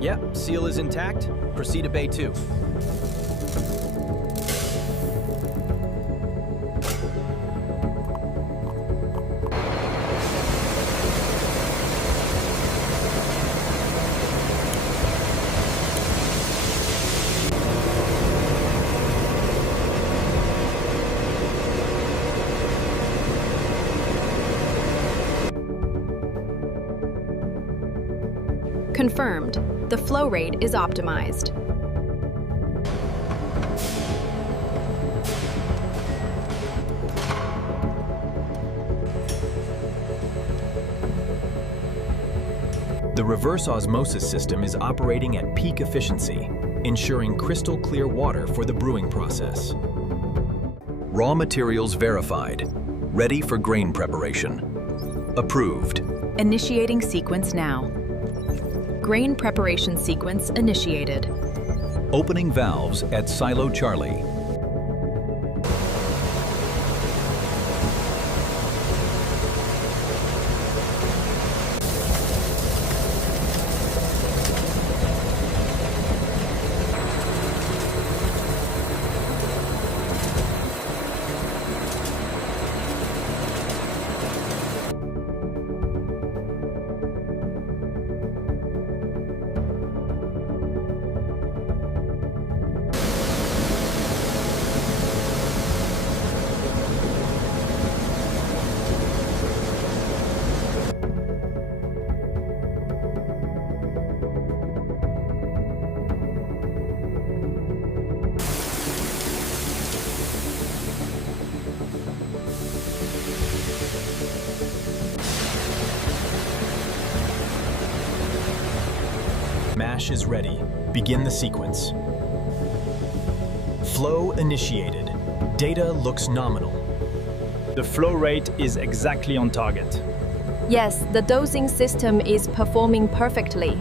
Yep, seal is intact. Proceed to Bay 2. Confirmed. The flow rate is optimized. The reverse osmosis system is operating at peak efficiency, ensuring crystal clear water for the brewing process. Raw materials verified. Ready for grain preparation. Approved. Initiating sequence now. Grain preparation sequence initiated. Opening valves at Silo Charlie. Mash is ready. Begin the sequence. Flow initiated. Data looks nominal. The flow rate is exactly on target. Yes, the dosing system is performing perfectly.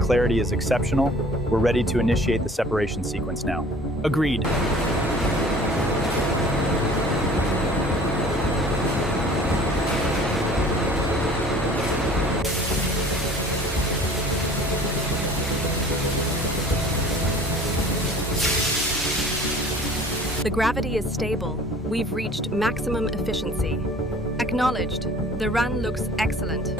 Clarity is exceptional. We're ready to initiate the separation sequence now. Agreed. The gravity is stable. We've reached maximum efficiency. Acknowledged. The run looks excellent.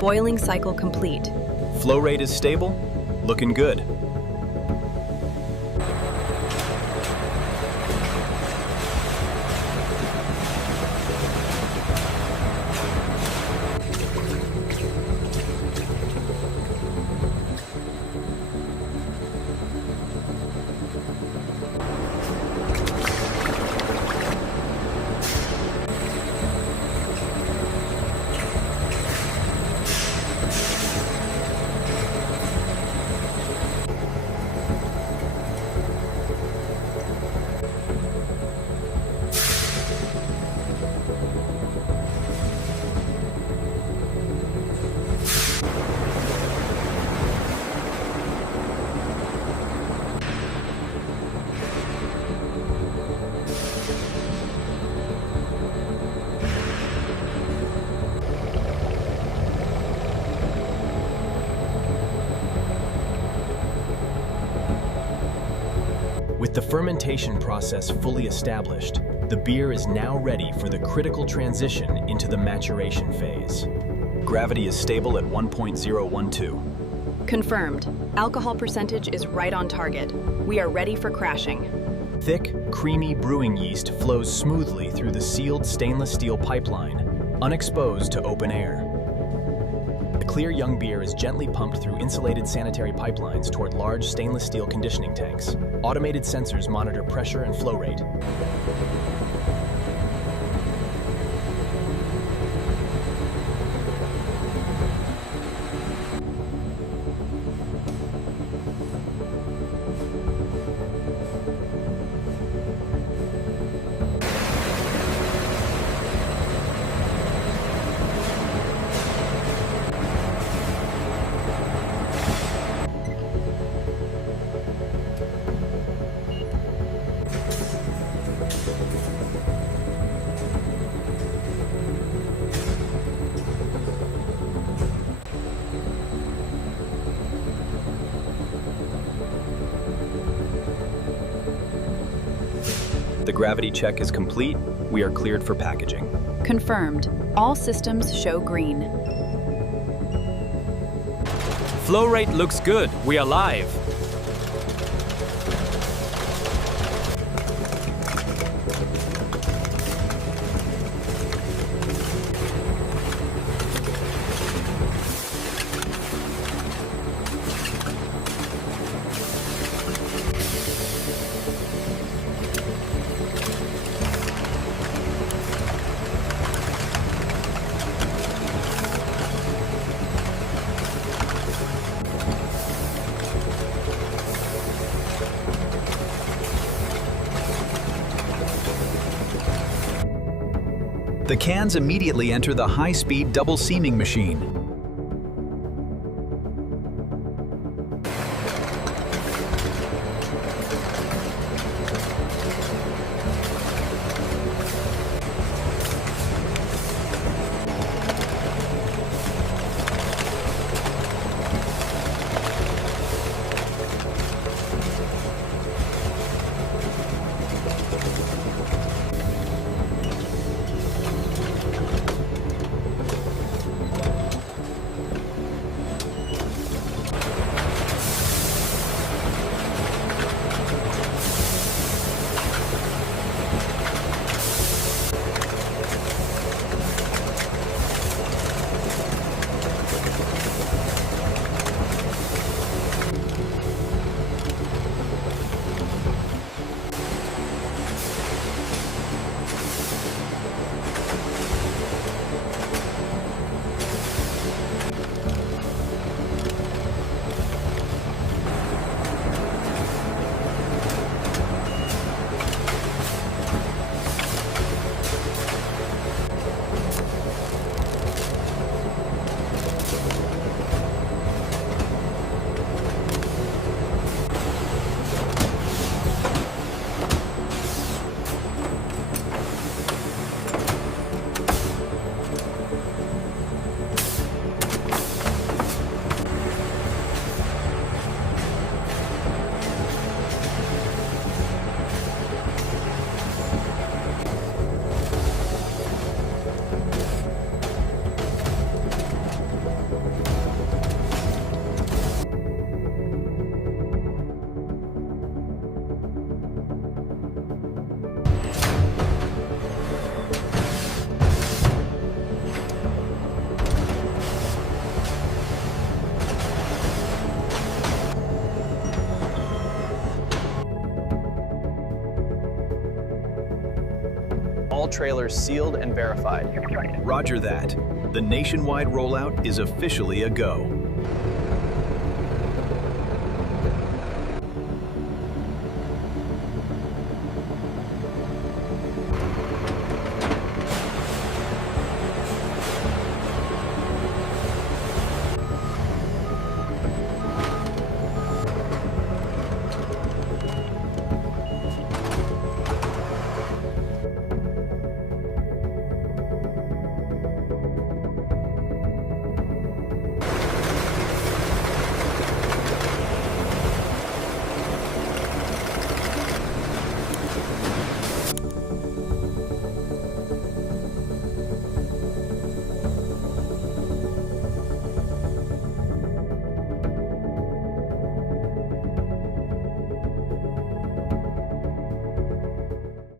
Boiling cycle complete. Flow rate is stable. Looking good. With the fermentation process fully established, the beer is now ready for the critical transition into the maturation phase. Gravity is stable at 1.012. Confirmed. Alcohol percentage is right on target. We are ready for crashing. Thick, creamy brewing yeast flows smoothly through the sealed stainless steel pipeline, unexposed to open air. The clear young beer is gently pumped through insulated sanitary pipelines toward large stainless steel conditioning tanks. Automated sensors monitor pressure and flow rate. The gravity check is complete. We are cleared for packaging. Confirmed. All systems show green. Flow rate looks good. We are live. The cans immediately enter the high-speed double seaming machine. All trailers sealed and verified. Roger that. The nationwide rollout is officially a go.